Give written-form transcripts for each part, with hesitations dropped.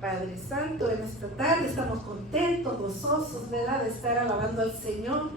Padre Santo, en esta tarde estamos contentos, gozosos, ¿verdad?, de estar alabando al Señor.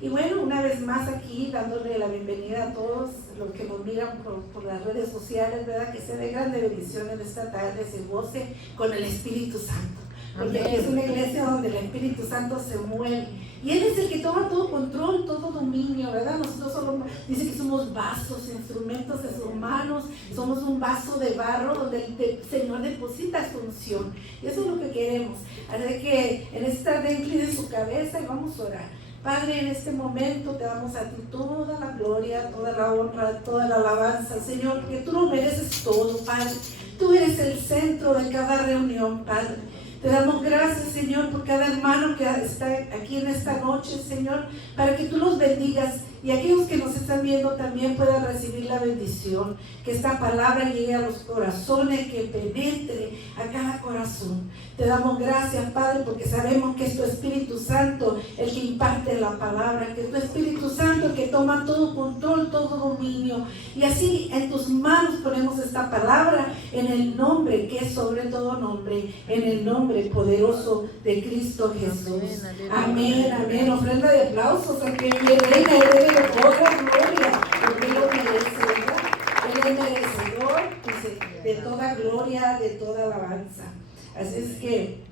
Y bueno, una vez más aquí dándole la bienvenida a todos los que nos miran por las redes sociales, ¿verdad?, que se dé grande bendición en esta tarde, se goce con el Espíritu Santo. Porque aquí es una iglesia donde el Espíritu Santo se mueve. Y Él es el que toma todo control, todo dominio, ¿verdad? Nosotros solo dice que somos vasos, instrumentos de sus manos, somos un vaso de barro donde el Señor deposita su unción. Y eso es lo que queremos. Así que en esta tarde incline su cabeza y vamos a orar. Padre, en este momento te damos a ti toda la gloria, toda la honra, toda la alabanza, Señor, porque tú lo mereces todo, Padre. Tú eres el centro de cada reunión, Padre. Te damos gracias, Señor, por cada hermano que está aquí en esta noche, Señor, para que tú los bendigas y aquellos que nos están viendo también puedan recibir la bendición. Que esta palabra llegue a los corazones, que penetre a cada corazón. Te damos gracias, Padre, porque sabemos que es tu Espíritu Santo el que imparte la palabra, que es tu Espíritu Santo el que toma todo control, todo dominio. Y así en tus manos ponemos esta palabra en el nombre que es sobre todo nombre, en el nombre poderoso de Cristo Jesús. Amén, amén. Ofrenda de aplausos a que viene de toda gloria, porque Él lo merece, ¿verdad? Él es merecedor, dice, de toda gloria, de toda alabanza. Así es que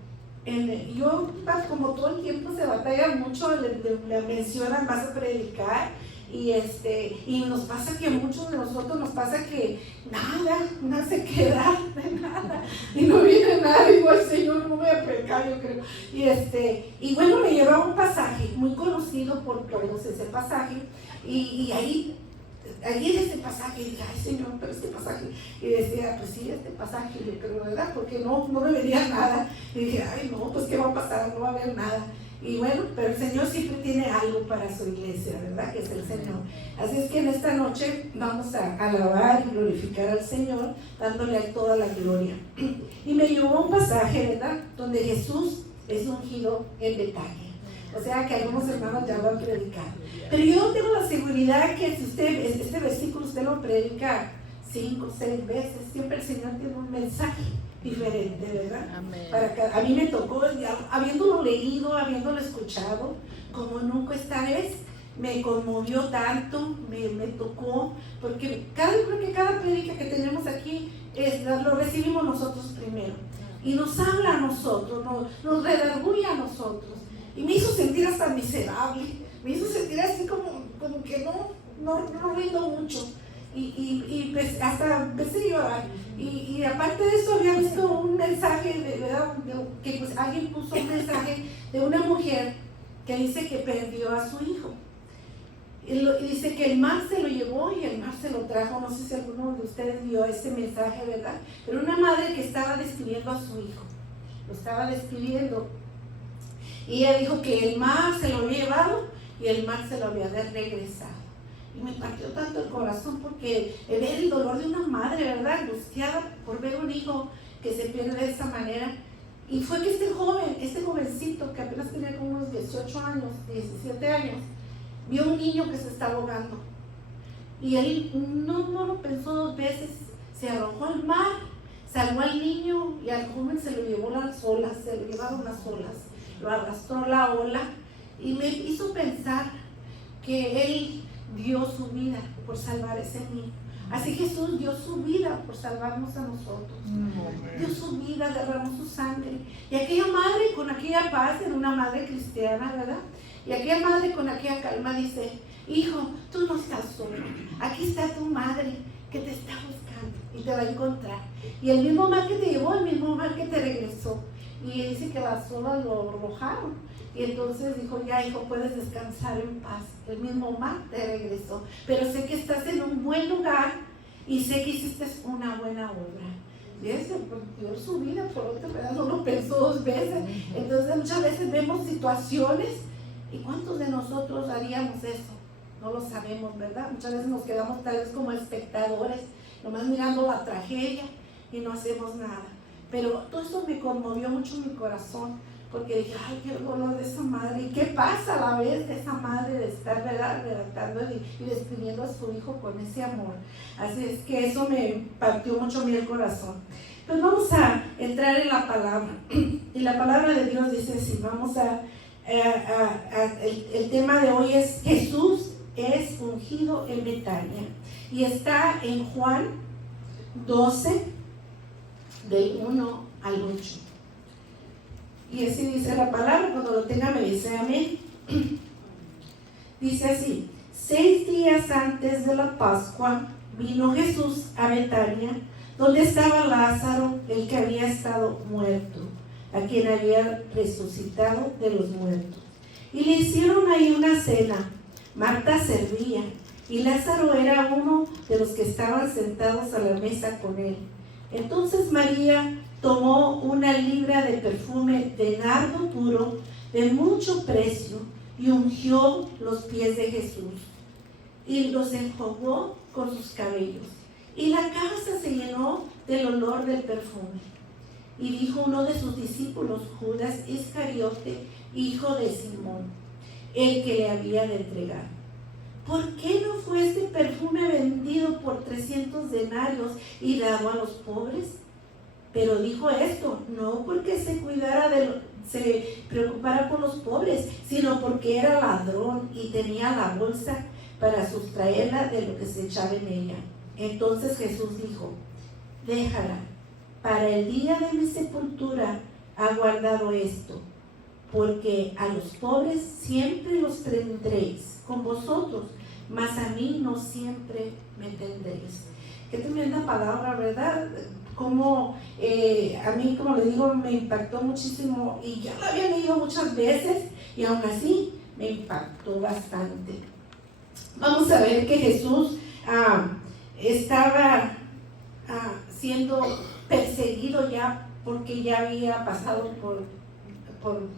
yo, como todo el tiempo se batalla mucho, le mencionan, vas a predicar, y nos pasa que a muchos de nosotros nos pasa que nada se queda de nada, y no viene nada, digo, el Señor no voy a predicar, yo creo. Y bueno, me lleva a un pasaje muy conocido por todos, ese pasaje, y ahí en este pasaje dije, ay Señor, pero este pasaje, y decía, pues sí, este pasaje, pero ¿verdad? Porque no me venía nada, y dije, ay no, pues qué va a pasar, no va a haber nada. Y bueno, pero el Señor siempre tiene algo para su iglesia, ¿verdad? Que es el Señor. Así es que en esta noche vamos a alabar y glorificar al Señor, dándole a toda la gloria. Y me llevó a un pasaje, ¿verdad?, donde Jesús es ungido en Betania. O sea que algunos hermanos ya lo han predicado. Pero yo tengo la seguridad que si este versículo usted lo predica 5 o 6 veces, siempre el Señor tiene un mensaje diferente, ¿verdad? Amén. A mí me tocó, habiéndolo leído, habiéndolo escuchado, como nunca esta vez, me conmovió tanto, me tocó, porque creo que cada predica que tenemos aquí lo recibimos nosotros primero. Y nos habla a nosotros, nos redarguye a nosotros. Y me hizo sentir hasta miserable, me hizo sentir así como que no rindo mucho. Y pues hasta empecé a llorar. Y aparte de eso había visto un mensaje, ¿verdad?, que pues alguien puso un mensaje de una mujer que dice que perdió a su hijo. Y dice que el mar se lo llevó y el mar se lo trajo. No sé si alguno de ustedes vio ese mensaje, ¿verdad? Pero una madre que estaba despidiendo a su hijo, lo estaba despidiendo. Y ella dijo que el mar se lo había llevado y el mar se lo había regresado. Y me partió tanto el corazón porque ver el dolor de una madre, ¿verdad?, angustiada por ver un hijo que se pierde de esa manera. Y fue que este jovencito que apenas tenía como unos 18 años, 17 años, vio un niño que se estaba ahogando. Y él no lo pensó 2 veces, se arrojó al mar, salvó al niño y al joven se lo llevó las olas, se lo llevaron las olas, lo arrastró la ola y me hizo pensar que él dio su vida por salvar a ese niño. Así Jesús dio su vida por salvarnos a nosotros. Dio su vida, derramó su sangre. Y aquella madre con aquella paz, era una madre cristiana, ¿verdad? Y aquella madre con aquella calma dice, hijo, tú no estás solo. Aquí está tu madre que te está buscando y te va a encontrar. Y el mismo mar que te llevó, el mismo mar que te regresó. Y dice que las olas lo arrojaron. Y entonces dijo, ya hijo, puedes descansar en paz. El mismo mar te regresó. Pero sé que estás en un buen lugar y sé que hiciste una buena obra. Y ese dio su vida por otra, ¿verdad? No lo pensó 2 veces. Entonces muchas veces vemos situaciones y ¿cuántos de nosotros haríamos eso? No lo sabemos, ¿verdad? Muchas veces nos quedamos tal vez como espectadores, nomás mirando la tragedia y no hacemos nada. Pero todo eso me conmovió mucho mi corazón, porque dije, ay, qué dolor de esa madre, y qué pasa a la vez de esa madre de estar, ¿verdad?, redactando y despidiendo a su hijo con ese amor. Así es que eso me partió mucho mi corazón. Pues vamos a entrar en la palabra. Y la palabra de Dios dice así, el tema de hoy es Jesús es ungido en Betania. Y está en Juan 12, del 1 al 8. Y así dice la palabra, cuando lo tenga me dice amén. Dice así: 6 días antes de la Pascua vino Jesús a Betania, donde estaba Lázaro, el que había estado muerto, a quien había resucitado de los muertos. Y le hicieron ahí una cena. Marta servía, y Lázaro era uno de los que estaban sentados a la mesa con él. Entonces María tomó una libra de perfume de nardo puro, de mucho precio, y ungió los pies de Jesús, y los enjugó con sus cabellos. Y la casa se llenó del olor del perfume. Y dijo uno de sus discípulos, Judas Iscariote, hijo de Simón, el que le había de entregar: ¿por qué no fue este perfume vendido por 300 denarios y dado a los pobres? Pero dijo esto no porque se preocupara por los pobres, sino porque era ladrón y tenía la bolsa para sustraerla de lo que se echaba en ella. Entonces Jesús dijo: déjala, para el día de mi sepultura ha guardado esto, porque a los pobres siempre los tendréis con vosotros, mas a mí no siempre me tendréis. Qué tremenda palabra, ¿verdad? Como a mí, como le digo, me impactó muchísimo, y ya lo había leído muchas veces y aún así me impactó bastante. Vamos a ver que Jesús estaba siendo perseguido ya, porque ya había pasado por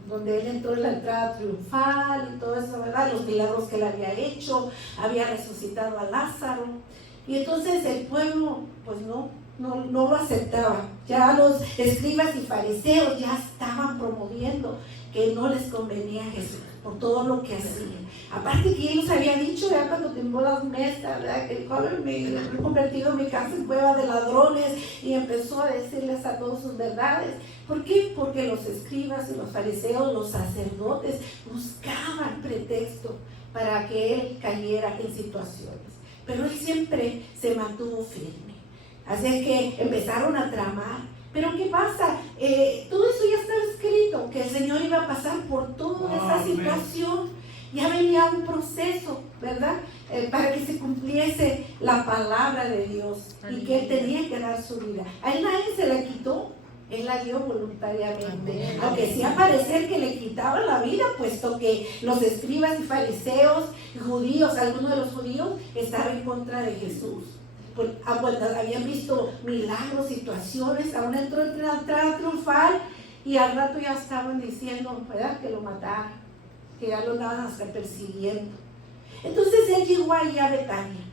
donde él entró en la entrada triunfal y todo eso, ¿verdad? Los milagros que él había hecho, había resucitado a Lázaro, y entonces el pueblo pues no lo aceptaba. Ya los escribas y fariseos ya estaban promoviendo que no les convenía a Jesús por todo lo que hacían. Aparte que él nos había dicho ya cuando tumbó las mesas, ¿verdad? Que el joven me he convertido mi casa en cueva de ladrones, y empezó a decirles a todos sus verdades. ¿Por qué? Porque los escribas y los fariseos, los sacerdotes, buscaban pretexto para que él cayera en situaciones. Pero él siempre se mantuvo firme. Así es que empezaron a tramar. Pero ¿qué pasa? Todo eso ya estaba escrito, que el Señor iba a pasar por toda esa situación. Ya venía un proceso, ¿verdad? Para que se cumpliese la palabra de Dios, y que él tenía que dar su vida. A él nadie se la quitó, él la dio voluntariamente. Aunque sí parecer que le quitaba la vida, puesto que los escribas y fariseos y judíos, algunos de los judíos, estaban en contra de Jesús. Habían visto milagros, situaciones, aún entró en la entrada triunfal, y al rato ya estaban diciendo, ¿verdad?, que lo mataran, que ya lo andaban hasta persiguiendo. Entonces él llegó ahí a Betania,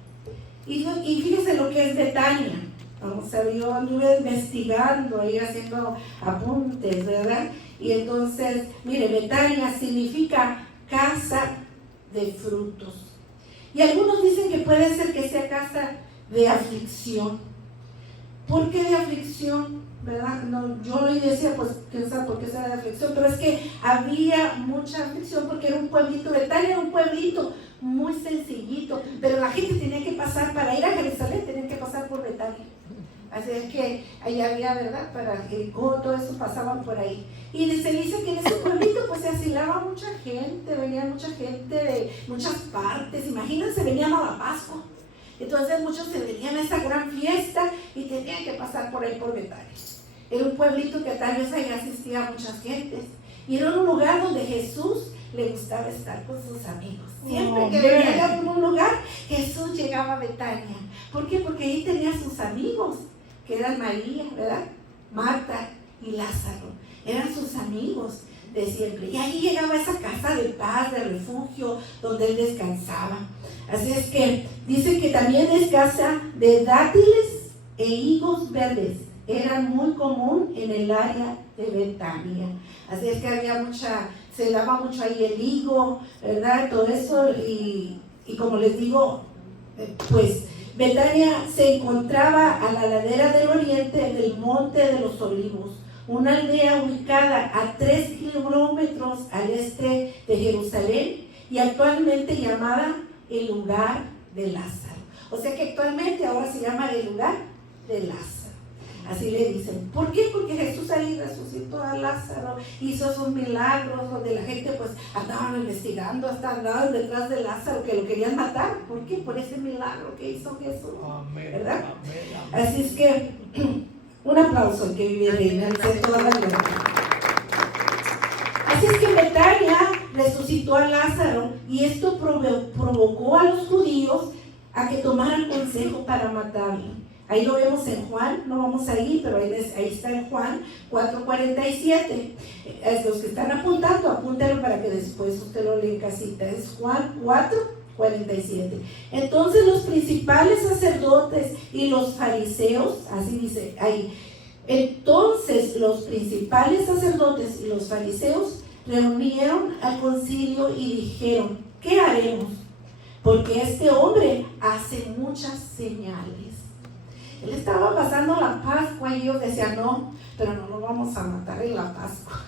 y fíjese lo que es Betania. Vamos a ver, yo anduve investigando ahí, haciendo apuntes, ¿verdad? Y entonces, mire, Betania significa casa de frutos, y algunos dicen que puede ser que sea casa de aflicción. ¿Por qué de aflicción? ¿Verdad? No, yo hoy decía, pues, quién sabe por qué será de aflicción, pero es que había mucha aflicción, porque era un pueblito, Betania era un pueblito muy sencillito, pero la gente tenía que pasar, para ir a Jerusalén, tenía que pasar por Betania. Así es que ahí había, ¿verdad? Para Jericó, todo eso pasaban por ahí. Y se dice que en ese pueblito pues se asilaba mucha gente, venía mucha gente de muchas partes. Imagínense, venían a la Pascua. Entonces muchos se venían a esa gran fiesta y tenían que pasar por ahí por Betania. Era un pueblito que tal vez ahí asistía a muchas gentes. Y era un lugar donde Jesús le gustaba estar con sus amigos. Siempre que venía a algún lugar, Jesús llegaba a Betania. ¿Por qué? Porque ahí tenía sus amigos, que eran María, ¿verdad?, Marta y Lázaro. Eran sus amigos de siempre. Y ahí llegaba a esa casa de paz, de refugio, donde él descansaba. Así es que dice que también es casa de dátiles e higos verdes. Era muy común en el área de Betania. Así es que había se daba mucho ahí el higo, ¿verdad? Todo eso, y como les digo, pues Betania se encontraba a la ladera del oriente del monte Monte de los Olivos, una aldea ubicada a 3 kilómetros al este de Jerusalén y actualmente llamada el lugar de Lázaro. O sea que actualmente ahora se llama el lugar de Lázaro. Así le dicen. ¿Por qué? Porque Jesús ahí resucitó a Lázaro, hizo esos milagros donde la gente pues andaban investigando, hasta andaban detrás de Lázaro, que lo querían matar. ¿Por qué? Por ese milagro que hizo Jesús. Amén, ¿verdad? Amén. Así es que un aplauso al que vive en reina de toda la gloria. Así es que Betania resucitó a Lázaro y esto provocó a los judíos a que tomaran consejo para matarlo. Ahí lo vemos en Juan, no vamos ahí, pero ahí está en Juan 4:47. Los que están apuntando, apúntenlo para que después usted lo lea en casita. Es Juan 4:47. Entonces los principales sacerdotes y los fariseos, así dice ahí, entonces los principales sacerdotes y los fariseos reunieron al concilio y dijeron, ¿qué haremos? Porque este hombre hace muchas señales. Él estaba pasando la Pascua y ellos decían, no, pero no lo vamos a matar en la Pascua,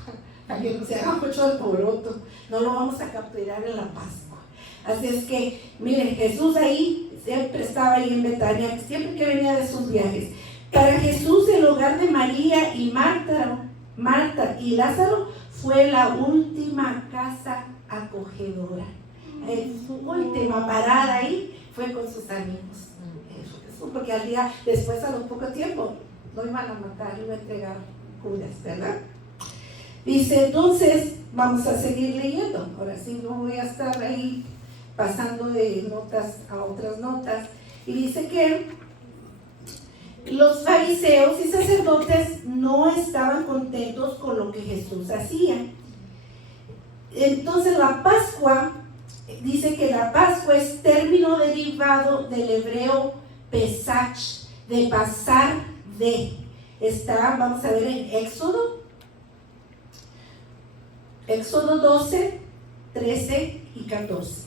para que no se haga mucho alboroto, no lo vamos a capturar en la Pascua. Así es que, miren, Jesús ahí siempre estaba ahí en Betania, siempre que venía de sus viajes. Para Jesús el hogar de María y Marta y Lázaro fue la última casa acogedora. Su última parada ahí fue con sus amigos. Porque al día después, a lo poco tiempo, lo iban a matar, lo iban a entregar Judas, ¿verdad? Dice, entonces, vamos a seguir leyendo. Ahora sí, no voy a estar ahí pasando de notas a otras notas. Y dice que los fariseos y sacerdotes no estaban contentos con lo que Jesús hacía. Entonces, la Pascua, dice que la Pascua es término derivado del hebreo Pesach, de pasar de. Está, vamos a ver en Éxodo 12, 13 y 14.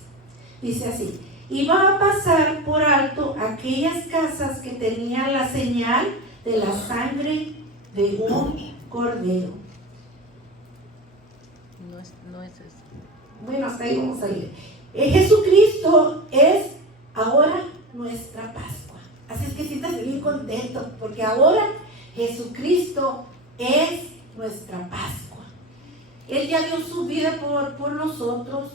Dice así, y va a pasar por alto aquellas casas que tenían la señal de la sangre de un cordero. No es eso. Bueno, hasta ahí vamos a ir. Jesucristo es ahora nuestra Pascua. Así es que siéntase bien contento, porque ahora Jesucristo es nuestra Pascua. Él ya dio su vida por nosotros,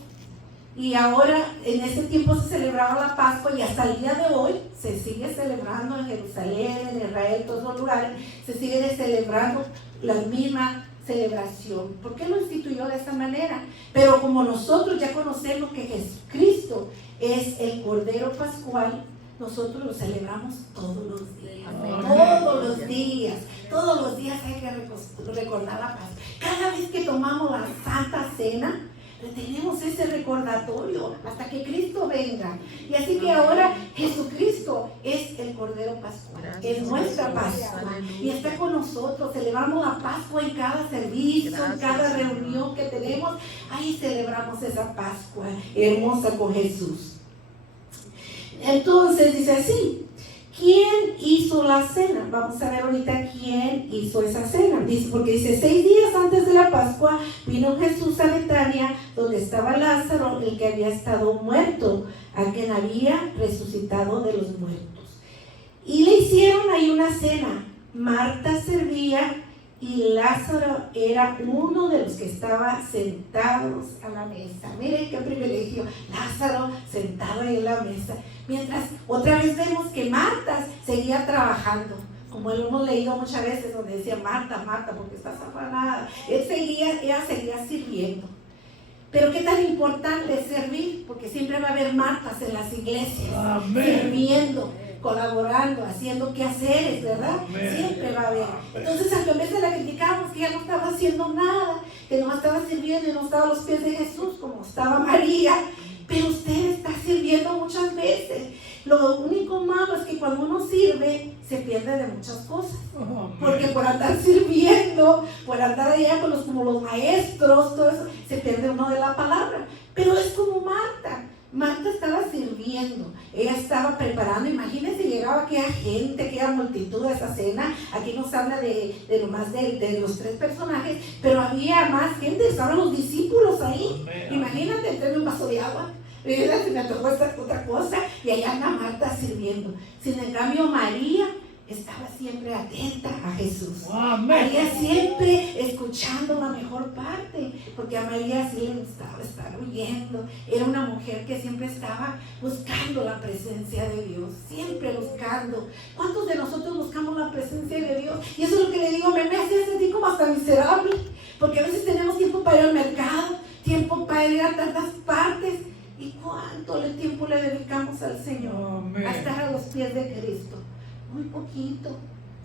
y ahora en ese tiempo se celebraba la Pascua, y hasta el día de hoy se sigue celebrando en Jerusalén, en Israel, en todos los lugares, se sigue celebrando la misma celebración. ¿Por qué lo instituyó de esta manera? Pero como nosotros ya conocemos que Jesucristo es el Cordero Pascual, nosotros lo celebramos todos los días. Amén. Todos los días hay que recordar la Pascua. Cada vez que tomamos la Santa Cena, tenemos ese recordatorio hasta que Cristo venga. Y así que ahora Jesucristo es el Cordero Pascual, es nuestra Pascua, y está con nosotros. Celebramos la Pascua en cada servicio, en cada reunión que tenemos. Ahí celebramos esa Pascua hermosa con Jesús. Entonces dice así, ¿quién hizo la cena? Vamos a ver ahorita quién hizo esa cena. Dice, porque dice, 6 días antes de la Pascua vino Jesús a Betania, donde estaba Lázaro, el que había estado muerto, a quien había resucitado de los muertos. Y le hicieron ahí una cena. Marta servía y Lázaro era uno de los que estaba sentados a la mesa. Miren qué privilegio, Lázaro sentado ahí en la mesa. Mientras otra vez vemos que Marta seguía trabajando, como lo hemos leído muchas veces, donde decía Marta, Marta, porque estás afanada. Ella seguía sirviendo. Pero qué tan importante es servir, porque siempre va a haber Martas en las iglesias. Amén. Sirviendo, colaborando, haciendo quehaceres, ¿verdad? Amén. Siempre va a haber. Entonces, aunque a veces la criticamos que ella no estaba haciendo nada, que no estaba sirviendo y no estaba a los pies de Jesús, como estaba María, pero usted está sirviendo muchas veces. Lo único malo es que cuando uno sirve, se pierde de muchas cosas. Porque por andar sirviendo, por andar allá como los maestros, todo eso, se pierde uno de la palabra. Pero es como Marta. Marta estaba sirviendo, ella estaba preparando. Imagínense, llegaba aquella gente, aquella multitud a esa cena. Aquí nos habla de nomás de los 3 personajes, pero había más gente, estaban los discípulos ahí. Imagínate, tráeme un vaso de agua, se me tocó esta otra cosa, y allá anda Marta sirviendo. Sin en cambio, María estaba siempre atenta a Jesús. María siempre escuchando la mejor parte, porque a María sí le gustaba estar oyendo. Era una mujer que siempre estaba buscando la presencia de Dios, siempre buscando. ¿Cuántos de nosotros buscamos la presencia de Dios? Y eso es lo que le digo, me hace sentir como hasta miserable, porque a veces tenemos tiempo para ir al mercado, tiempo para ir a tantas partes. ¿Y cuánto tiempo le dedicamos al Señor? A estar a los pies de Cristo. Muy poquito,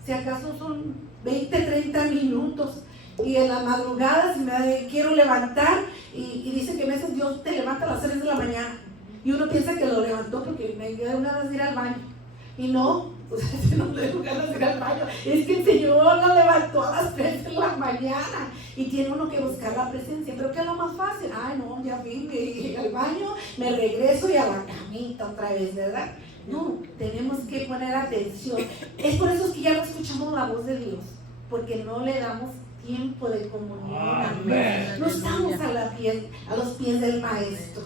si acaso son 20, 30 minutos. Y en la madrugada, si me quiero levantar, y dice que a veces Dios te levanta a las 3 de la mañana, y uno piensa que lo levantó porque me dio ganas de ir al baño, y no, pues no le dio ganas de ir al baño, es que el Señor lo levantó a las 3 de la mañana, y tiene uno que buscar la presencia. Pero ¿qué es lo más fácil? Ay no, ya fui, me llegué al baño, me regreso y a la camita otra vez, ¿verdad? No, tenemos que poner atención. Es por eso que ya no escuchamos la voz de Dios, porque no le damos tiempo de comunión. No estamos a los pies del Maestro.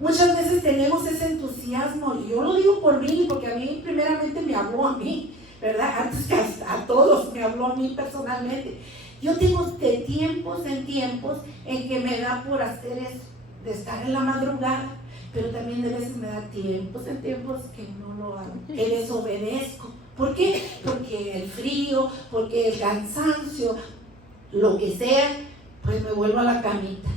Muchas veces tenemos ese entusiasmo, y yo lo digo por mí, porque a mí primeramente me habló a mí, ¿verdad? Antes que a todos me habló a mí personalmente. Yo tengo de tiempos en tiempos en que me da por hacer eso, de estar en la madrugada. Pero también de veces me da tiempos en tiempos que no lo hago, que desobedezco. ¿Por qué? Porque el frío, porque el cansancio, lo que sea, pues me vuelvo a la camita.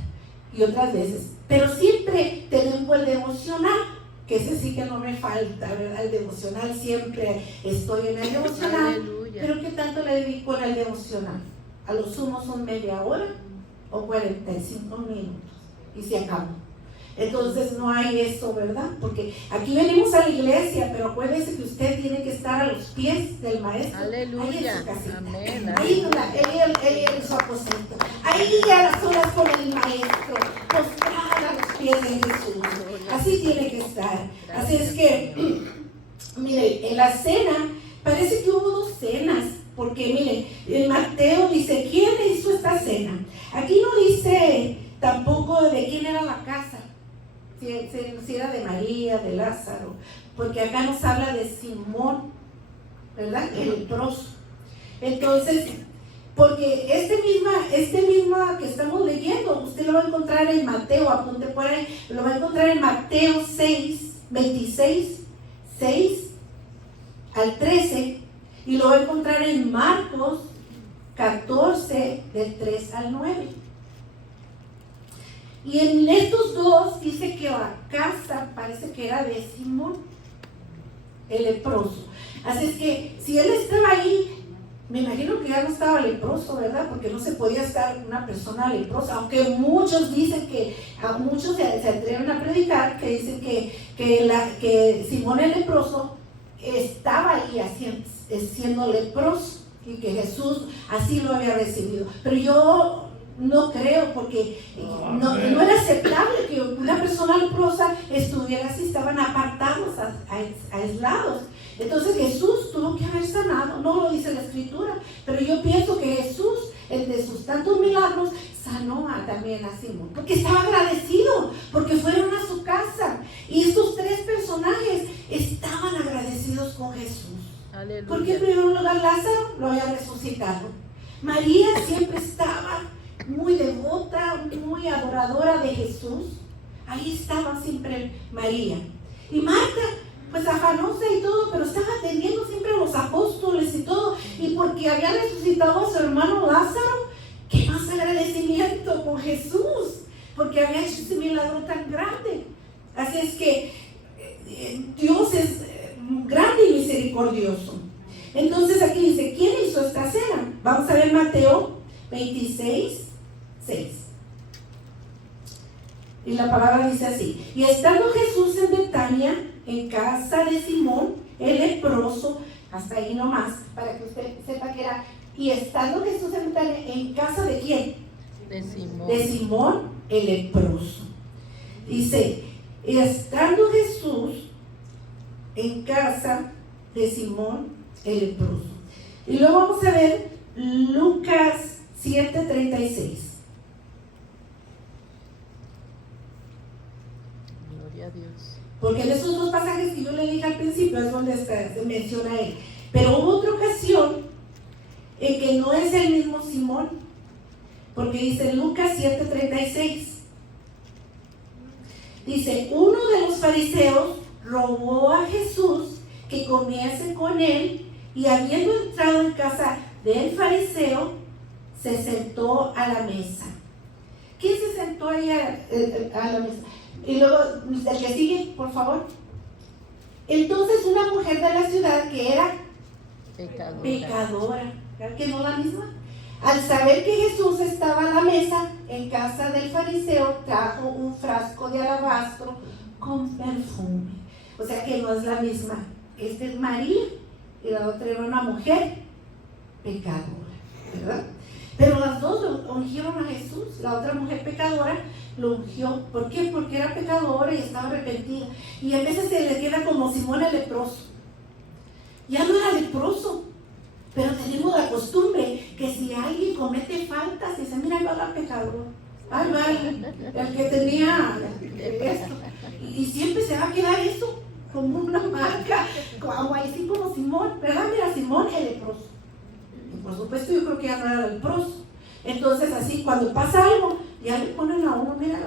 Y otras veces, pero siempre tengo el devocional, que ese sí que no me falta, ¿verdad? El devocional, siempre estoy en el devocional. Aleluya. Pero ¿qué tanto le dedico en el devocional? A lo sumo son media hora o 45 minutos y se acabó. Entonces no hay eso, ¿verdad? Porque aquí venimos a la iglesia, pero acuérdese que usted tiene que estar a los pies del Maestro. Aleluya. Ahí en su casita. Amén. Ahí en su aposento. Ahí a las solas con el Maestro, postrada a los pies de Jesús. Así tiene que estar. Así es que, miren, en la cena, parece que hubo 2 cenas. Porque miren, en Mateo dice, ¿quién hizo esta cena? Aquí no dice tampoco de quién era la casa. Si era de María, de Lázaro, porque acá nos habla de Simón, ¿verdad? El leproso. Entonces, porque este misma que estamos leyendo, usted lo va a encontrar en Mateo, apunte por ahí, lo va a encontrar en Mateo 6, 26, 6 al 13, y lo va a encontrar en Marcos 14, del 3 al 9. Y en estos 2 dice que la casa parece que era de Simón, el leproso. Así es que si él estaba ahí, me imagino que ya no estaba leproso, ¿verdad? Porque no se podía estar una persona leprosa, aunque muchos dicen que, a muchos se atreven a predicar, que dicen que Simón el leproso estaba ahí siendo leproso, y que Jesús así lo había recibido. Pero yo no creo, porque no era aceptable que una persona leprosa estuviera así, estaban apartados, aislados. Entonces Jesús tuvo que haber sanado, no lo dice la Escritura, pero yo pienso que Jesús, entre sus tantos milagros, sanó también a Simón, porque estaba agradecido, porque fueron a su casa, y estos 3 personajes estaban agradecidos con Jesús. Aleluya. Porque en primer lugar Lázaro lo había resucitado. María siempre estaba muy devota, muy adoradora de Jesús. Ahí estaba siempre María. Y Marta, pues afanosa y todo, pero estaba atendiendo siempre a los apóstoles y todo. Y porque había resucitado a su hermano Lázaro, qué más agradecimiento con Jesús, porque había hecho ese milagro tan grande. Así es que Dios es grande y misericordioso. Entonces aquí dice, ¿quién hizo esta cena? Vamos a ver Mateo 26, 6. Y la palabra dice así: y estando Jesús en Betania, en casa de Simón el leproso, hasta ahí nomás, para que usted sepa que era, y estando Jesús en Betania, ¿en casa de quién? De Simón el leproso. Dice, estando Jesús en casa de Simón el leproso. Y luego vamos a ver Lucas 7:36. Gloria a Dios. Porque en esos dos pasajes que yo le dije al principio es donde se menciona él. Pero hubo otra ocasión en que no es el mismo Simón, porque dice Lucas 7:36. Dice, uno de los fariseos rogó a Jesús que comiese con él, y habiendo entrado en casa del fariseo, se sentó a la mesa. ¿Quién se sentó ahí a la mesa? Y luego, el que sigue, por favor. Entonces una mujer de la ciudad que era pecadora, ¿verdad que no la misma? Al saber que Jesús estaba a la mesa en casa del fariseo, trajo un frasco de alabastro con perfume. O sea que no es la misma. Esta es María y la otra era una mujer pecadora, ¿verdad? Pero las dos lo ungieron a Jesús. La otra mujer pecadora lo ungió. ¿Por qué? Porque era pecadora y estaba arrepentida. Y a veces se le queda como Simón el leproso. Ya no era leproso, pero tenemos la costumbre que si alguien comete faltas, dice, mira, ahí va la pecadora, ahí va el que tenía esto. Y siempre se va a quedar eso como una marca, como así como Simón, ¿verdad? Mira, Simón el leproso. Y por supuesto yo creo que ya no era leproso. Entonces así, cuando pasa algo, ya le ponen a uno, mira,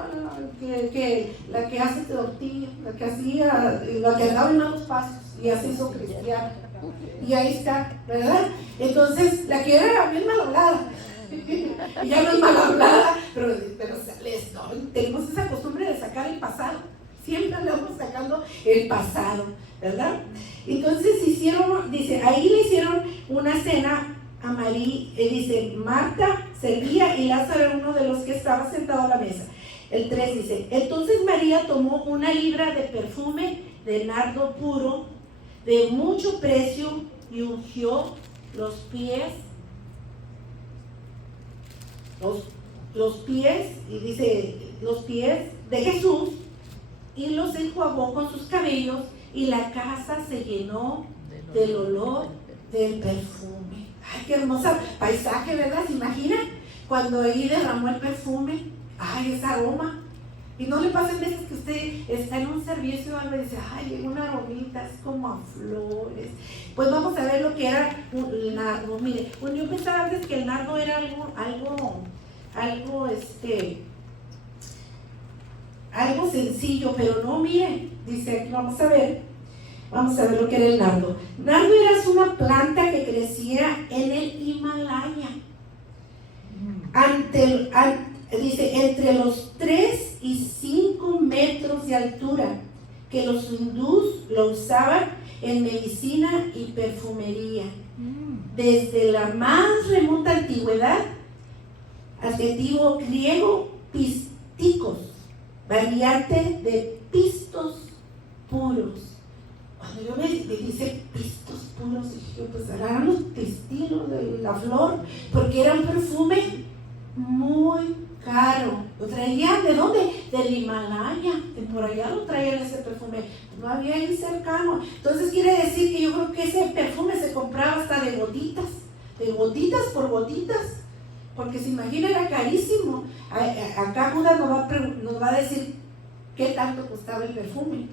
la que hace tortilla, la que hacía, la que andaba en malos pasos, y así hizo cristiana. Y ahí está, ¿verdad? Entonces, la que era bien mal hablada, ya no es mal hablada, pero tenemos esa costumbre de sacar el pasado, siempre andamos sacando el pasado, ¿verdad? Entonces dice, ahí le hicieron una cena a María, dice, Marta servía y Lázaro era uno de los que estaba sentado a la mesa. El 3 dice, entonces María tomó una libra de perfume de nardo puro, de mucho precio, y ungió los pies, y dice, los pies de Jesús, y los enjuagó con sus cabellos, y la casa se llenó del olor del perfume. Ay, qué hermoso paisaje, ¿verdad? ¿Se imaginan? Cuando ahí derramó el perfume, ay, ese aroma. Y no le pasen veces que usted está en un servicio o algo y dice, ay, llega una aromita, es como a flores. Pues vamos a ver lo que era el nardo. Mire, yo pensaba antes que el nardo era algo sencillo, pero no, miren, dice aquí, vamos a ver lo que era el nardo. Nardo era una planta que crecía en el Himalaya. Dice, entre los 3 y 5 metros de altura, que los hindús lo usaban en medicina y perfumería. Desde la más remota antigüedad, adjetivo griego pisticos, variante de pistos puros. Cuando yo me dice pistos puros, dije, pues eran los pistilos de la flor, porque era un perfume muy caro. Lo traían ¿de dónde? Del Himalaya. Por allá lo traían ese perfume. No había ahí cercano. Entonces quiere decir que yo creo que ese perfume se compraba hasta de gotitas por gotitas. Porque se imagina, era carísimo. Acá Judas nos va a decir qué tanto costaba el perfume.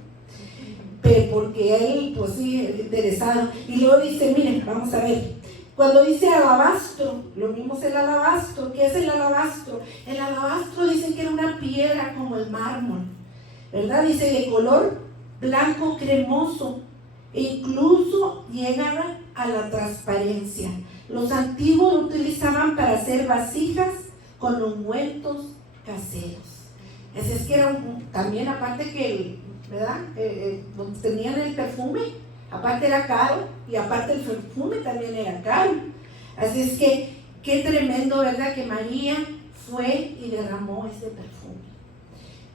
Pero porque él, pues sí, interesado. Y luego dice, miren, vamos a ver. Cuando dice alabastro, lo mismo es el alabastro. ¿Qué es el alabastro? El alabastro dicen que era una piedra como el mármol, ¿verdad? Dice de color blanco cremoso e incluso llegaba a la transparencia. Los antiguos lo utilizaban para hacer vasijas con ungüentos caseros. Es que era también, aparte que, ¿verdad? Donde tenían el perfume, aparte era caro, y aparte el perfume también era caro. Así es que qué tremendo, ¿verdad? Que María fue y derramó ese perfume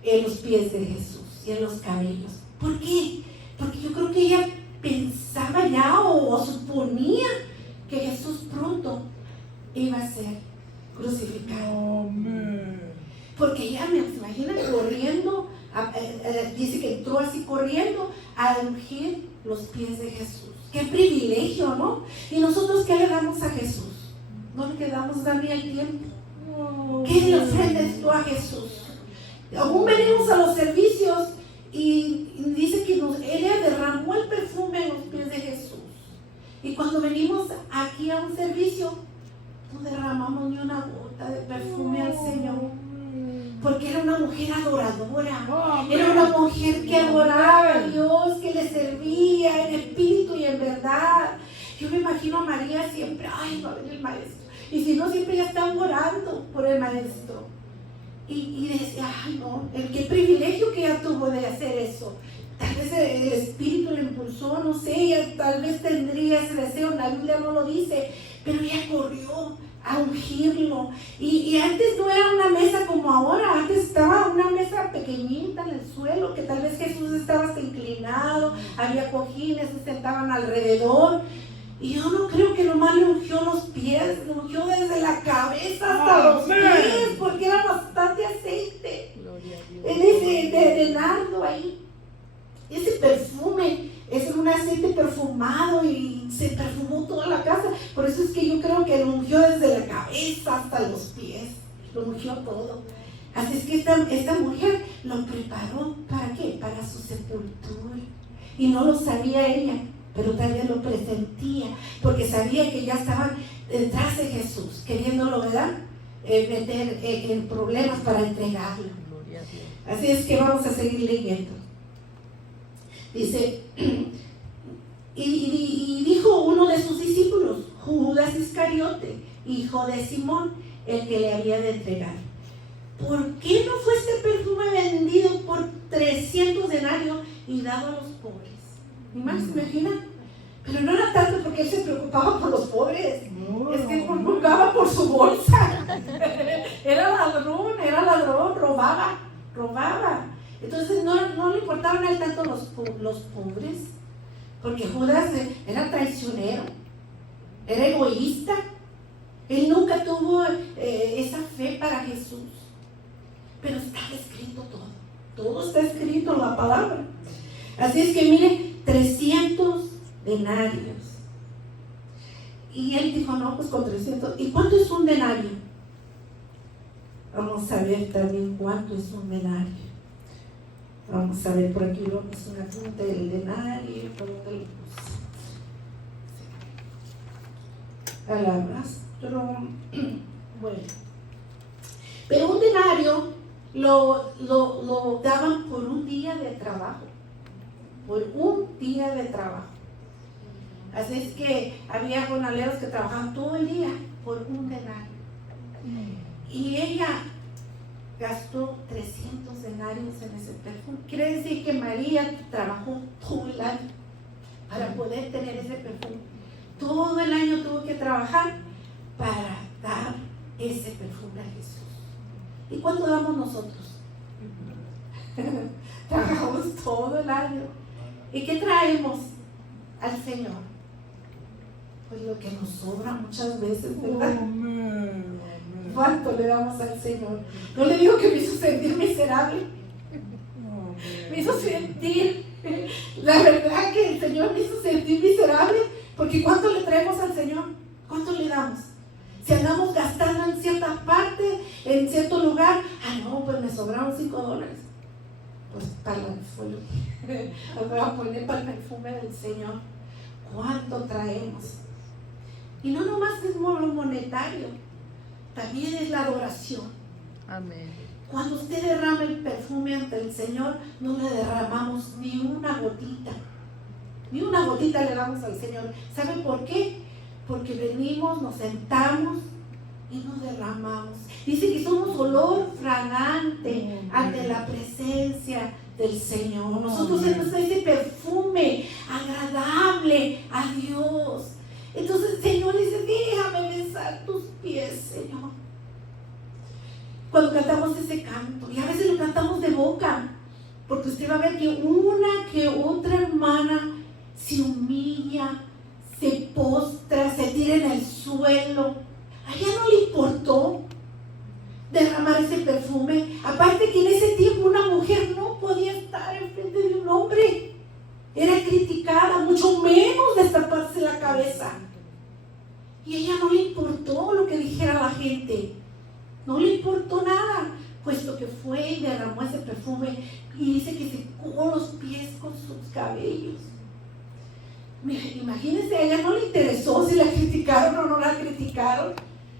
en los pies de Jesús y en los cabellos. ¿Por qué? Porque yo creo que ella pensaba ya o suponía que Jesús pronto iba a ser crucificado. Porque ella, me imagina, corriendo dice que entró así corriendo a ungir los pies de Jesús. Qué privilegio, ¿no? ¿Y nosotros qué le damos a Jesús? No le quedamos dar ni el tiempo. ¿Qué le ofrendes tú a Jesús? Aún venimos a los servicios y dice que ella derramó el perfume en los pies de Jesús. Y cuando venimos aquí a un servicio, no derramamos ni una gota de perfume al Señor. Porque era una mujer adoradora, era una mujer que adoraba a Dios, que le servía en espíritu y en verdad. Yo me imagino a María siempre, ay, va a venir el maestro. Y si no, siempre ya están orando por el maestro. Y decía, ay, no, qué privilegio que ella tuvo de hacer eso. Tal vez el espíritu le impulsó, no sé, ella tal vez tendría ese deseo, la Biblia no lo dice, pero ella corrió a ungirlo. Y antes no era una mesa como ahora, antes estaba una mesa pequeñita en el suelo, que tal vez Jesús estaba hasta inclinado, había cojines, se sentaban alrededor. Y yo no creo que nomás le ungió los pies, le ungió desde la cabeza hasta los pies, porque era bastante aceite. En ese de nardo ahí. Ese perfume es un aceite perfumado y se perfumó toda la casa. Por eso es que yo creo que lo ungió desde la cabeza hasta los pies. Lo ungió todo. Así es que esta mujer lo preparó, ¿para qué? Para su sepultura. Y no lo sabía ella, pero también lo presentía, porque sabía que ya estaban detrás de Jesús, queriéndolo, ¿verdad? Meter en problemas para entregarlo. Así es que vamos a seguir leyendo. Dice, y dijo uno de sus discípulos, Judas Iscariote, hijo de Simón, el que le había de entregar: ¿por qué no fue este perfume vendido por 300 denarios y dado a los pobres? ¿Ni más se imaginan? Pero no era tanto porque él se preocupaba por los pobres, es que él preocupaba por su bolsa. Era ladrón, robaba. Entonces no le importaban a él tanto los pobres, porque Judas era traicionero, era egoísta. Él nunca tuvo esa fe para Jesús. Pero está escrito todo está escrito en la palabra. Así es que mire, 300 denarios. Y él dijo, no, pues con 300. ¿Y cuánto es un denario? Vamos a ver también cuánto es un denario. Vamos a ver por aquí, es una punta del denario. ¿Por dónde lo puse? Alabastro. Bueno. Pero un denario lo daban por un día de trabajo. Por un día de trabajo. Así es que había jornaleros que trabajaban todo el día por un denario. Y ella gastó 300 denarios en ese perfume. Quiere decir que María trabajó todo el año para poder tener ese perfume. Todo el año tuvo que trabajar para dar ese perfume a Jesús. ¿Y cuánto damos nosotros? Trabajamos todo el año. ¿Y qué traemos al Señor? Pues lo que nos sobra muchas veces, ¿verdad? ¿Cuánto le damos al Señor? No le digo que me hizo sentir miserable. Me hizo sentir, la verdad que el Señor me hizo sentir miserable, porque ¿cuánto le traemos al Señor? ¿Cuánto le damos? Si andamos gastando en ciertas partes, en cierto lugar, no, pues me sobraron $5. Pues para el perfume, lo voy a poner para el perfume del Señor. ¿Cuánto traemos? Y no nomás es lo monetario, también es la adoración. Amén. Cuando usted derrama el perfume ante el Señor, no le derramamos ni una gotita. Ni una gotita le damos al Señor. ¿Sabe por qué? Porque venimos, nos sentamos y nos derramamos. Dice que somos olor fragante ante la presencia del Señor. Nosotros somos ese perfume agradable a Dios. Entonces el Señor dice, déjame besar tus pies, Señor. Cuando cantamos ese canto, y a veces lo cantamos de boca, porque usted va a ver que una que otra hermana se humilla, se postra, se tira en el suelo. A ella no le importó. derramar ese perfume. Aparte que en ese tiempo una mujer no podía estar enfrente de un hombre. Era criticada, mucho menos destaparse la cabeza. Y a ella no le importó lo que dijera la gente. No le importó nada, puesto que fue y derramó ese perfume y dice que secó los pies con sus cabellos. Imagínense, a ella no le interesó si la criticaron o no la criticaron.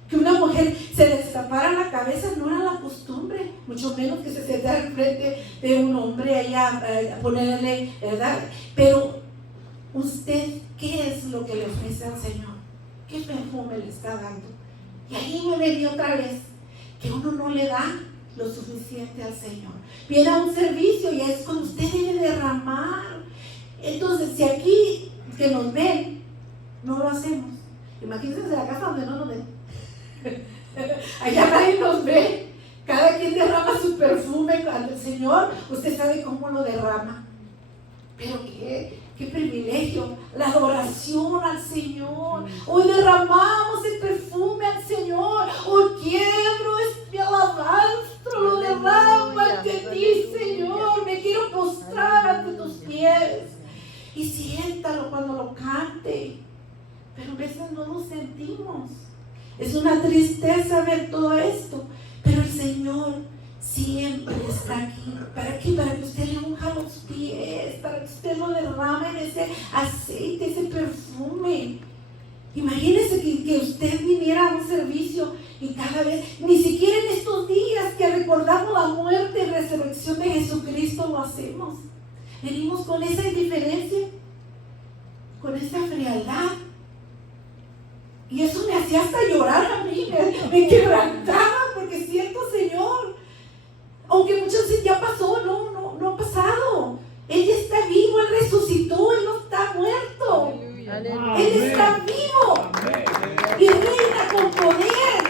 Que una mujer se destapara la cabeza no era la costumbre, mucho menos que se sentara enfrente de un hombre allá a ponerle, ¿verdad? Pero usted, ¿qué es lo que le ofrece al Señor? ¿Qué perfume le está dando? Y ahí me venía otra vez que uno no le da lo suficiente al Señor. Viene a un servicio y es cuando usted debe derramar. Entonces, si aquí que nos ven, no lo hacemos. Imagínense la casa donde no nos ven. Allá nadie nos ve. Cada quien derrama su perfume al Señor. Usted sabe cómo lo derrama. Pero qué privilegio, la adoración al Señor. Hoy derramamos el perfume al Señor. Hoy quiero, es mi alabanza, lo derramo ante ti, Señor. Me quiero postrar ante tus pies. Y siéntalo cuando lo cante. Pero a veces no lo sentimos. Es una tristeza ver todo esto. Pero el Señor siempre está aquí. ¿Para qué? Para que usted le unja los pies, para que usted lo derrame en ese aceite, ese perfume. Imagínese que usted viniera a un servicio y cada vez, ni siquiera en estos días que recordamos la muerte y resurrección de Jesucristo lo hacemos. Venimos con esa indiferencia, con esa frialdad. Y eso me hacía hasta llorar a mí, me quebrantaba, porque siento, Señor, aunque muchas veces ya pasó, no ha pasado. Él ya está vivo, Él resucitó, Él no está muerto. Aleluya. Él está vivo. Amén. Y reina con poder.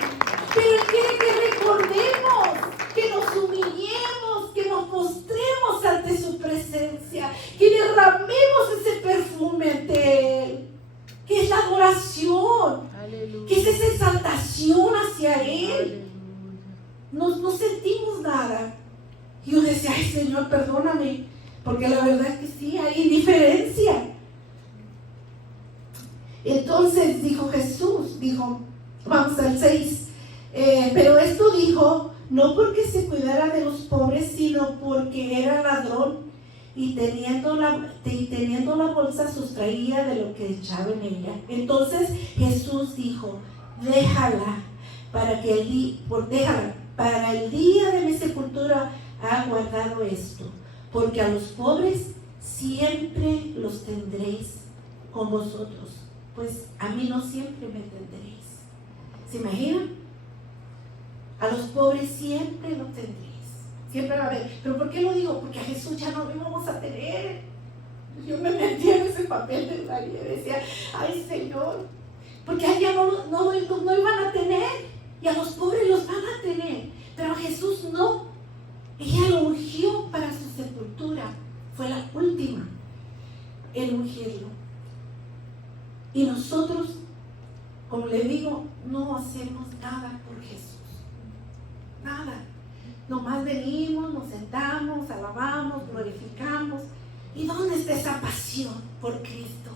Pero Él quiere que recordemos, que nos humillemos, que nos postremos ante su presencia, que derramemos ese perfume ante Él, que es la adoración, aleluya, que es esa exaltación hacia Él. No sentimos nada. Y yo decía, ay Señor, perdóname, porque la verdad es que sí, hay indiferencia. Entonces dijo Jesús, vamos al 6, pero esto dijo, no porque se cuidara de los pobres, sino porque era ladrón y teniendo la bolsa sustraía de lo que echaba en ella. Entonces Jesús dijo, déjala, para el día de mi sepultura ha guardado esto, porque a los pobres siempre los tendréis con vosotros, pues a mí no siempre me tendréis. ¿Se imaginan? A los pobres siempre los tendréis, siempre va a haber. ¿Pero por qué lo digo? Porque a Jesús ya no lo íbamos a tener. Yo me metía en ese papel de María y decía, ay Señor, porque a ella no iban a tener, y a los pobres los van a tener, pero a Jesús no. Ella lo ungió para su sepultura, fue la última en ungirlo. Y nosotros, como le digo, no hacemos nada por Jesús, nada. Nomás venimos, nos sentamos, alabamos, glorificamos. ¿Y dónde está esa pasión por Cristo?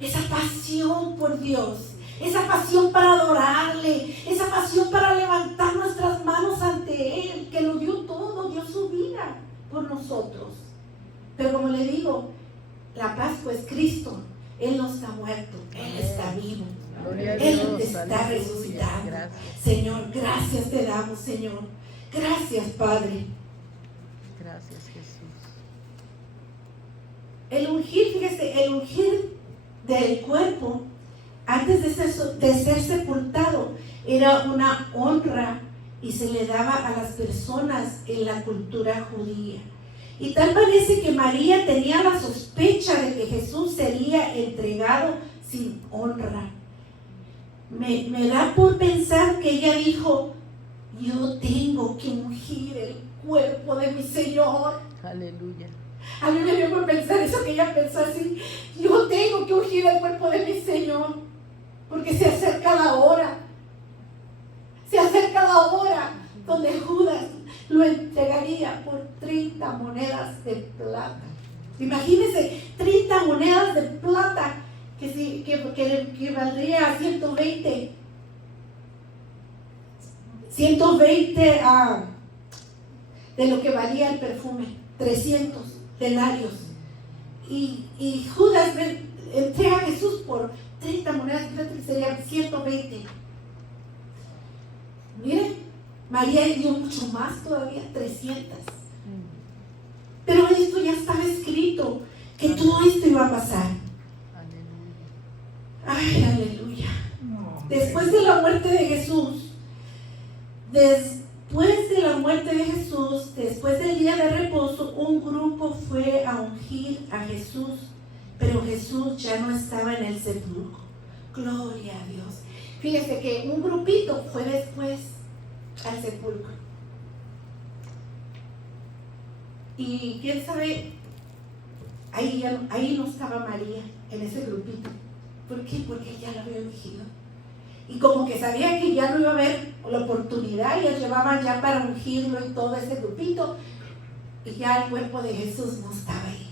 Esa pasión por Dios, esa pasión para adorarle, esa pasión para levantar nuestras manos ante Él, que lo dio todo, dio su vida por nosotros. Pero como le digo, la Pascua es Cristo. Él no está muerto, Él está vivo, Él está resucitado. Señor, gracias te damos, Señor. Gracias, Padre. Gracias, Jesús. El ungir, fíjese, el ungir del cuerpo antes de ser sepultado era una honra y se le daba a las personas en la cultura judía. Y tal parece que María tenía la sospecha de que Jesús sería entregado sin honra. Me da por pensar que ella dijo, yo tengo que ungir el cuerpo de mi Señor. Aleluya. A mí me dio por pensar eso, que ella pensó así, yo tengo que ungir el cuerpo de mi Señor, porque se acerca la hora donde donde Judas lo entregaría por 30 monedas de plata. Imagínense, 30 monedas de plata que valdría a 120 de lo que valía el perfume, 300 denarios. Y Judas entrega a Jesús por 30 monedas, serían 120. Miren, María dio mucho más todavía, 300. Pero esto ya estaba escrito, que todo esto iba a pasar. Ay, aleluya. Después de la muerte de Jesús, después del día de reposo, un grupo fue a ungir a Jesús, pero Jesús ya no estaba en el sepulcro. Gloria a Dios. Fíjese que un grupito fue después al sepulcro. Y quién sabe, ahí no estaba María, en ese grupito. ¿Por qué? Porque ya lo había ungido. Y como que sabía que ya no iba a haber la oportunidad, y ellos llevaban ya para ungirlo y todo ese grupito, y ya el cuerpo de Jesús no estaba ahí.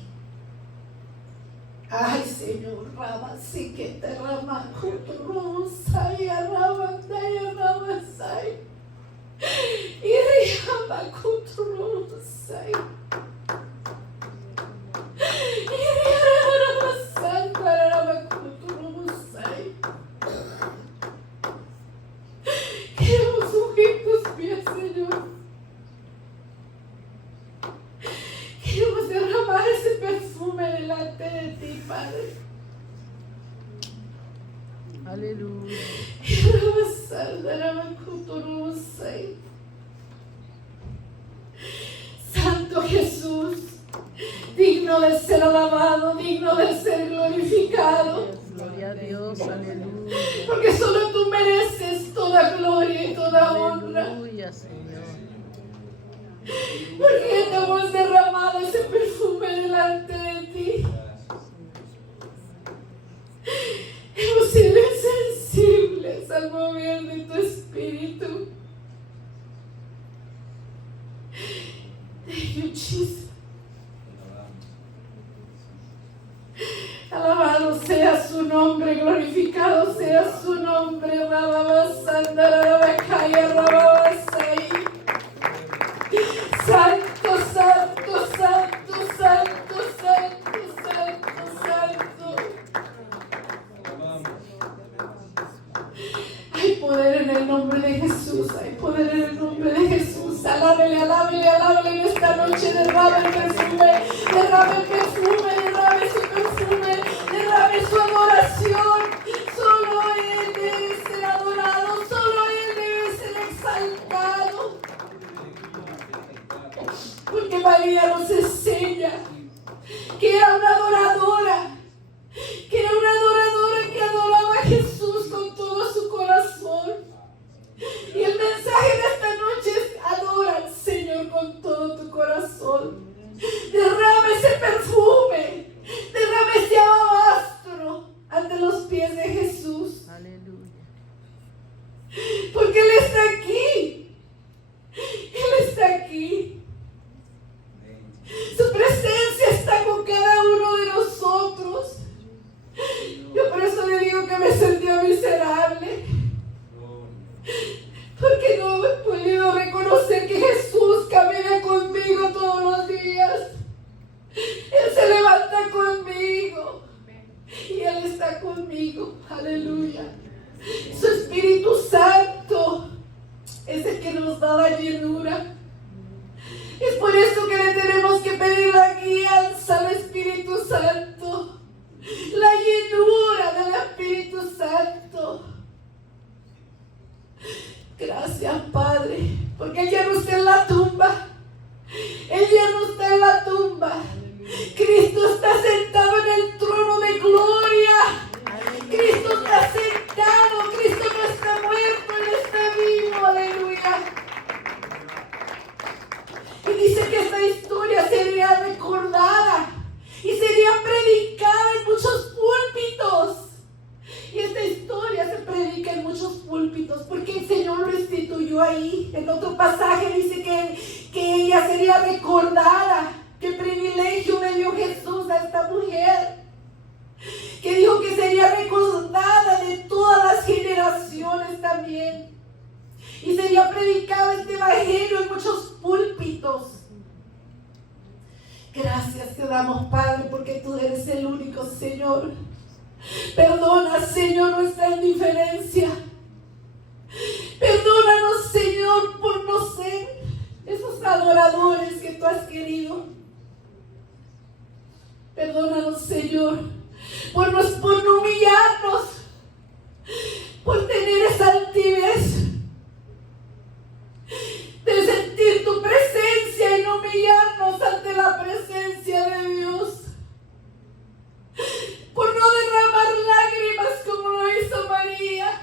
Ay, Señor, Rama, sí que te rama, Sai, Rama, Sai, y Rama, Sai, y Rama, Santa, Rama, Sai. Queremos ungir tus pies, Señor. Queremos derramar ese perfume delante de ti, Padre. Aleluya. Santo Jesús, digno de ser alabado, digno de ser glorificado. Gloria a Dios, aleluya. Porque solo tú mereces toda gloria y toda honra. Aleluya, Señor. Porque te hemos derramado ese perfume delante de ti. Hemos sido insensibles al mover de tu espíritu. Thank you, Jesus. Alabado sea su nombre, glorificado sea su nombre. Santo, santo, santo, santo, santo, santo, santo. Hay poder en el nombre de Jesús, hay poder en el nombre de Jesús. Alábele, alábele, alábele en esta noche. Derrame el perfume, derrame el perfume, derrame su perfume, derrame su adoración. Solo Él debe ser adorado, solo Él debe ser exaltado. Porque María nos enseña que era una adoradora, que adoraba a Jesús con todo su corazón. Y el mensaje de esta noche es: adora al Señor con todo tu corazón. Derrama ese perfume, derrama ese alabastro ante los pies de Jesús. Aleluya. Porque Él está aquí. Él está aquí. Su presencia está con cada uno de nosotros. Yo por eso le digo que me sentía miserable, porque no he podido reconocer que Jesús camina conmigo todos los días. Él se levanta conmigo y Él está conmigo. Aleluya. Su Espíritu Santo es el que nos da la llenura. Es por eso que le tenemos que pedir la guianza al Espíritu Santo, la llenura del Espíritu Santo. Gracias, Padre, porque Él ya no está en la tumba. Él ya no está en la tumba. Cristo está sentado en el trono de gloria. Cristo está sentado. Cristo no está muerto, Él está vivo. Aleluya. Y dice que esta historia sería recordada y sería predicada en muchos púlpitos. Y esta historia se predica en muchos púlpitos porque el Señor lo restituyó ahí. En otro pasaje dice que ella sería recordada. Qué privilegio le dio Jesús a esta mujer, que dijo que sería recordada de todas las generaciones también. Y sería predicado este evangelio en muchos púlpitos. Gracias te damos, Padre, porque tú eres el único Señor. Perdona, Señor, nuestra indiferencia. Perdónanos, Señor, por no ser esos adoradores que tú has querido. Perdónanos, Señor, por no humillarnos, por tener esa altivez de sentir tu presencia y no humillarnos ante la presencia de Dios, por no derramar lágrimas como lo hizo María,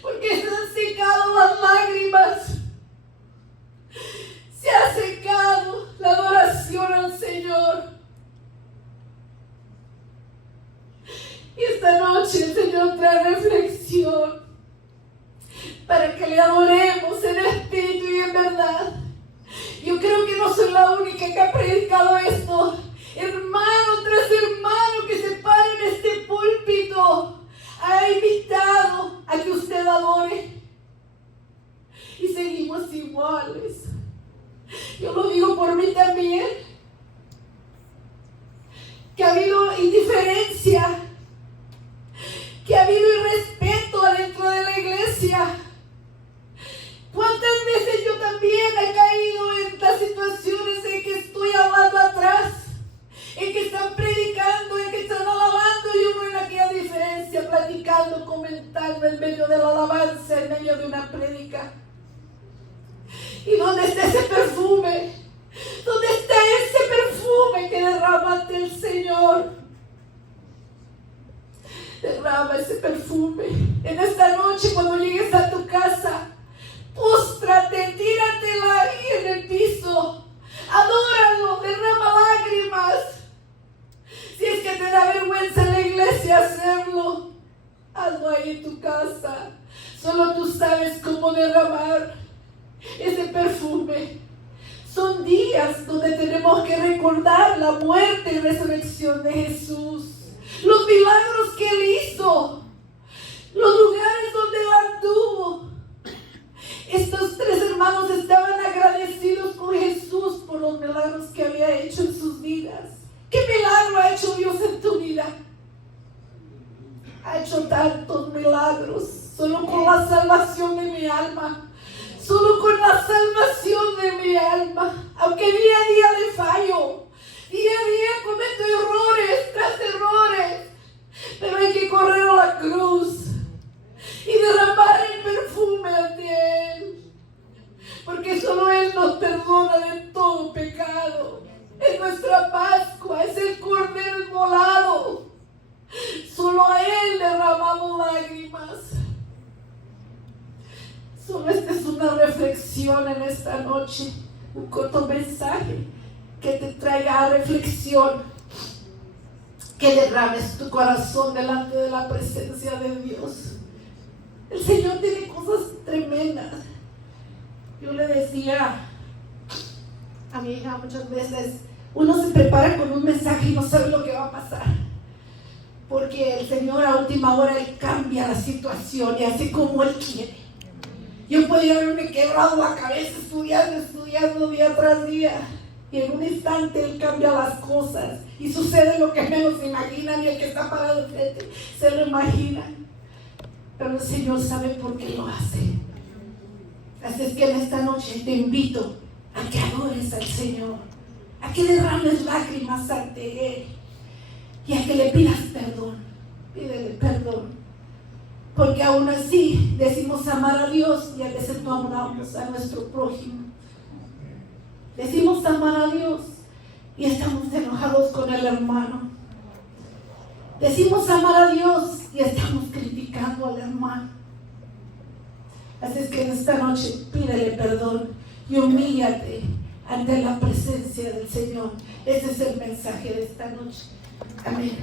porque se han secado las lágrimas, se ha secado la adoración al Señor. Y esta noche el Señor trae reflexión para que le adoremos en espíritu y en verdad. Yo creo que no soy la única que ha predicado esto. Hermano tras hermano que se para en este púlpito ha invitado a que usted adore. Y seguimos iguales. Yo lo digo por mí también, que ha habido indiferencia, que ha habido irrespeto dentro de la iglesia. ¿Cuántas veces yo también he caído en las situaciones en que estoy hablando atrás, en que están predicando, en que están alabando y uno en aquella diferencia, platicando, comentando en medio de la alabanza, en medio de una prédica? ¿Y dónde está ese perfume? ¿Dónde está ese perfume que derrama ante el Señor? Derrama ese perfume. En esta noche, cuando llegues a tu casa, póstrate, tíratela ahí en el piso. Adóralo, derrama lágrimas. Si es que te da vergüenza en la iglesia hacerlo, hazlo ahí en tu casa. Solo tú sabes cómo derramar ese perfume. Son días donde tenemos que recordar la muerte y resurrección de Jesús, los milagros que Él hizo, los lugares donde Él anduvo. Estos tres hermanos estaban agradecidos con Jesús por los milagros que había hecho en sus vidas. ¿Qué milagro ha hecho Dios en tu vida? Ha hecho tantos milagros, solo con la salvación de mi alma. Solo con la salvación de mi alma, aunque día a día le fallo, día a día cometo errores tras errores, pero hay que correr a la cruz y derramar el perfume ante Él, porque solo Él nos perdona de todo pecado. Es nuestra Pascua, es el Cordero inmolado. Solo a Él derramamos lágrimas. Solo esta es una reflexión en esta noche, un corto mensaje que te traiga a reflexión, que derrames tu corazón delante de la presencia de Dios. El Señor tiene cosas tremendas. Yo le decía a mi hija muchas veces, uno se prepara con un mensaje y no sabe lo que va a pasar, porque el Señor a última hora Él cambia la situación y hace como Él quiere. Yo podía haberme quebrado la cabeza estudiando día tras día, y en un instante Él cambia las cosas y sucede lo que menos imaginan, y el que está parado enfrente se lo imagina, pero el Señor sabe por qué lo hace. Así es que en esta noche te invito a que adores al Señor, a que derrames lágrimas ante Él y a que le pidas perdón. Pídele perdón. Porque aún así decimos amar a Dios y a veces no amamos a nuestro prójimo. Decimos amar a Dios y estamos enojados con el hermano. Decimos amar a Dios y estamos criticando al hermano. Así es que en esta noche pídele perdón y humíllate ante la presencia del Señor. Ese es el mensaje de esta noche. Amén.